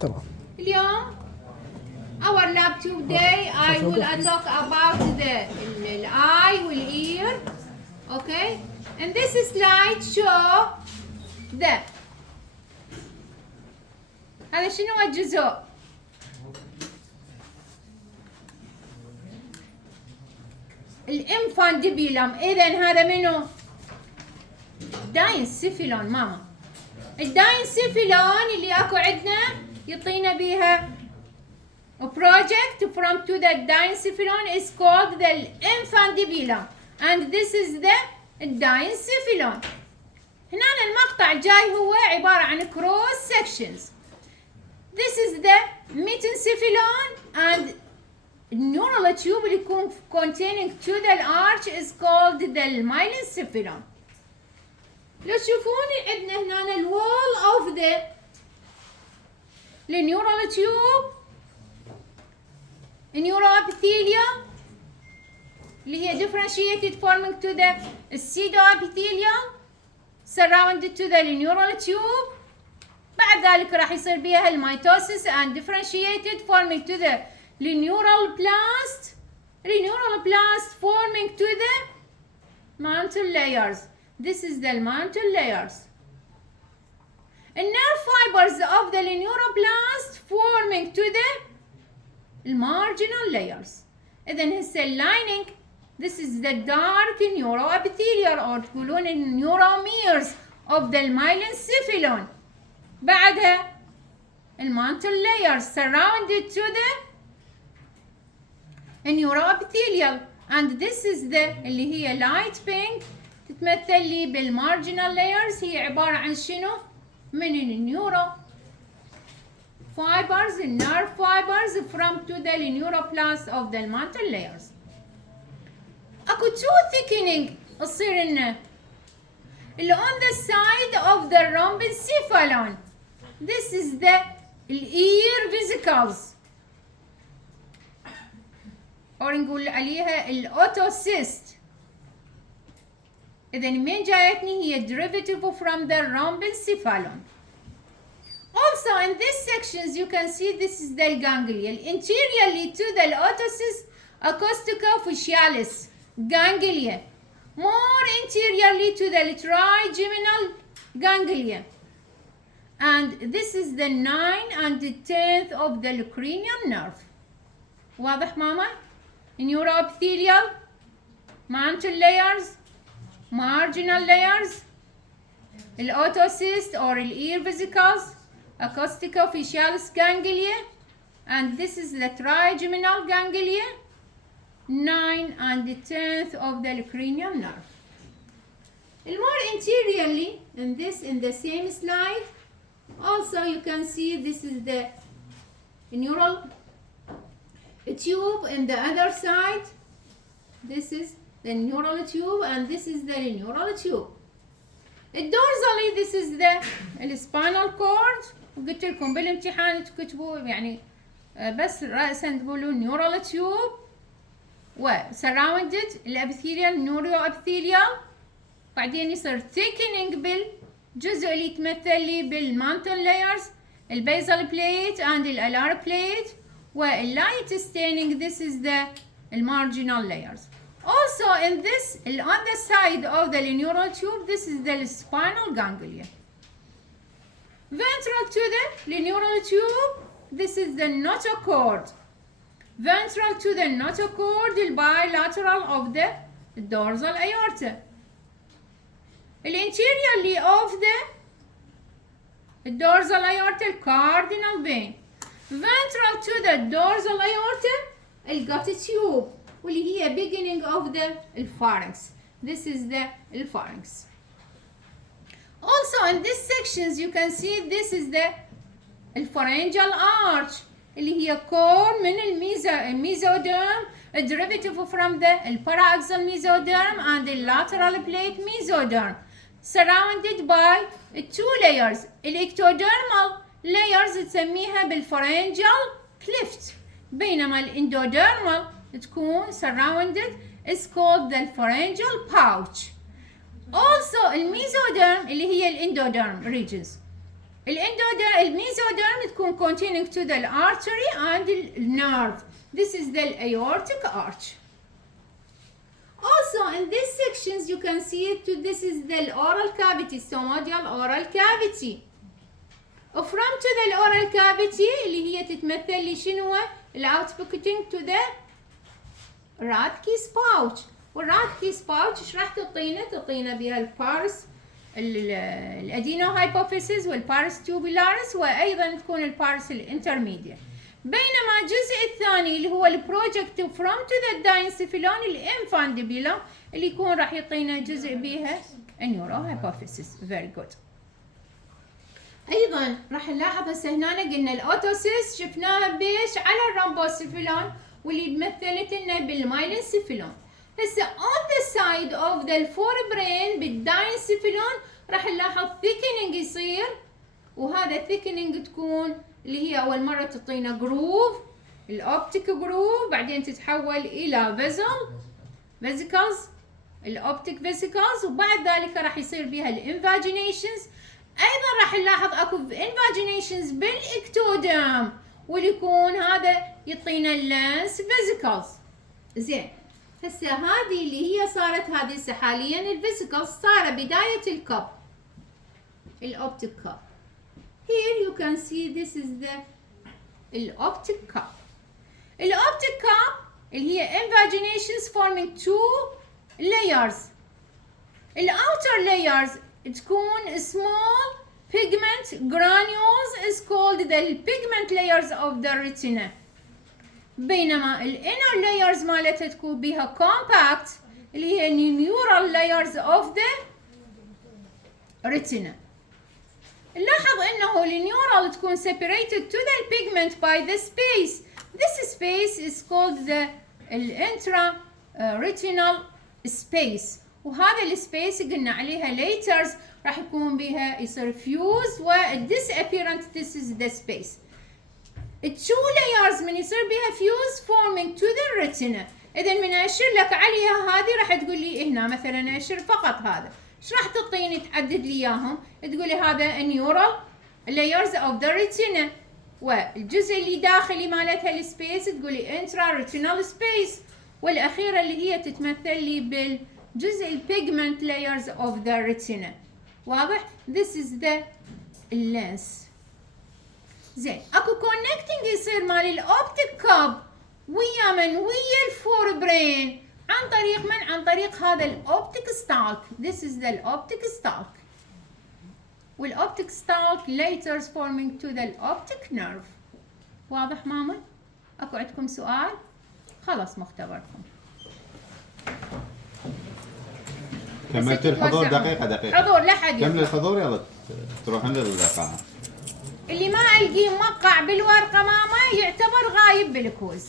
تمام. اليوم our lab today I will talk about the eye والear. Okay, and this slide show the هذا شنو الجزء؟ الانفانديبيلم. اذا هذا منو؟ داينسيفيلون ماما. الداينسيفيلون اللي اكو عندنا يعطينا بيها project from to the diencephalon is called the infundibulum and this is the diencephalon. هنا المقطع الجاي هو عبارة عن cross sections. This is the metencephalon and neural tube اللي يكون containing to the arch is called the myelencephalon. لو تشوفون عندنا هنا الوول of the neural tube neuroepithelium اللي هي differentiated forming to the pseudoepithelium surrounded to the neural tube. بعد ذلك راح يصير بيها الميتوسيس and differentiated forming to the neural blast forming to the mantle layers. This is the mantle layers. The nerve fibers of the neuroblast forming to the marginal layers. إذن هسه lining this is the dark neuroepithelial or تقولون neuromeres of the myelencephalon. بعدها mantle layers surrounded to the neuroepithelial and this is the اللي هي light pink تتمثل لي بالmarginal layers. هي عبارة عن شنو؟ من النيورو fibers, nerve fibers from to the neuroblast of the mantle layers. اكو two thickening تصير لنا اللي on the side of the rhombencephalon. This is the ear vesicles or نقول عليها الاوتوسيست. إذا من جايتني هي derivative from the rhombencephalon. Also in these sections you can see this is the ganglia. Interiorly to the autocyst acoustico-facialis ganglia. More interiorly to the trigeminal ganglia. And this is the 9 and the 10th of the cranial nerve. واضح ماما؟ neuroepithelial, mantle layers, marginal layers, autocyst or ear vesicles, acoustico-facialis ganglia, and this is the trigeminal ganglia, 9 and the 10th of the cranial nerve. More interiorly, in the same slide, also you can see this is the neural tube in the other side. This is the neural tube and this is the neural tube. Dorsally this is the spinal cord. وقلت لكم بالامتحان تكتبوا يعني بس رأسا تقولوا neural tube و surrounded الابيثيليال neuroepithelial. بعدين يصير thickening بالجزء اللي يتمثل لي بالmantle layers, البيزال plate and الالار plate والlight staining. This is the marginal layers. Also in this on the side of the neural tube this is the spinal ganglia. Ventral to the neural tube this is the notochord. Ventral to the notochord the bilateral of the dorsal aorta. Interiorly of the dorsal aorta cardinal vein. Ventral to the dorsal aorta الgut tube واللي هي beginning of the pharynx. This is the pharynx. Also in these sections you can see this is the pharyngeal arch اللي هي core من mesoderm, a derivative from the paraxial mesoderm and the lateral plate mesoderm, surrounded by two layers. الectodermal layers تسميها بالpharyngeal cleft بينما الاندوديرمال تكون surrounded is called the pharyngeal pouch. Also الميزوديرم اللي هي الاندوديرم regions الميزوديرم تكون containing to the artery and the nerve. This is the aortic arch. Also in these sections you can see it. This is the oral cavity, stomatal oral cavity. From to the oral cavity اللي هي تتمثل لي شنو؟ outputting to the Rathke's pouch. والراثكي's pouch ايش راح تعطينا؟ تعطينا بها البارس الادينو هايبوفيسيس والبارس تيوبولاريس، وايضا تكون البارس الانترميديا. بينما الجزء الثاني اللي هو البروجكت فروم تو ذا داينسيفيلون الانفانديبيلا اللي يكون راح يعطينا جزء بها النيورو هايبوفيسيس. فيري جود. ايضا راح نلاحظ هسه هنا قلنا الاوتوسيس شفناها بيش على الرامبوسيفيلون واللي مثلت لنا بالمايلينسيفيلون. هسه on the side of the forebrain بالداينسيفيلون راح نلاحظ thickening يصير، وهذا thickening تكون اللي هي اول مره تعطينا جروف، الاوبتيك جروف، بعدين تتحول الى فيزيكلز، الاوبتيك فيزيكلز، وبعد ذلك راح يصير بها الانفاجينيشنز. ايضا راح نلاحظ اكو انفاجينيشنز بالاكتوديرم واللي يكون هذا يعطينا اللانس فيزيكلز. زين هسه هذه اللي هي صارت هذه هسه حاليا الفيزيكلز صار بدايه الكب الاوبتيك كاب. Here you can see this is the optic cup. الoptic cup اللي هي invaginations forming two layers. outer layers تكون small pigment granules is called the pigment layers of the retina. بينما inner layers مالتها تكون بها compact اللي هي neural layers of the retina. نلاحظ انه النيورال تكون separated to the pigment by the space. This space is called the intraretinal space. وهذا السبيس قلنا عليها layers راح يكون بها يصير fused و disapparent. This is the space. two layers من يصير بها fused forming to the retina. اذا من اشر لك عليها هذه راح تقول لي هنا مثلا اشر فقط هذا. ايش راح تعطيني تعدد لي اياهم؟ تقولي هذا النيورال layers of the retina، والجزء اللي داخلي مالتها السبيس تقولي intraretinal space، والاخيره اللي هي تتمثل لي بالجزء البيجمنت layers of the retina. واضح؟ This is the lens. زين اكو connecting يصير مال الاوبتيك كاب ويا من ويا الفور برين عن طريق من؟ عن طريق هذا الاوبتيك ستالك. This is the optic stalk. والاوبتيك ستالك later forming to the optic nerve. واضح ماما؟ اكو عندكم سؤال؟ خلص مختبركم. كملت الحضور دقيقة. حضور لا حد كمل الحضور يلا تروحون للقاعة. اللي ما القيه موقع بالورقة ماما يعتبر غايب بالكوز.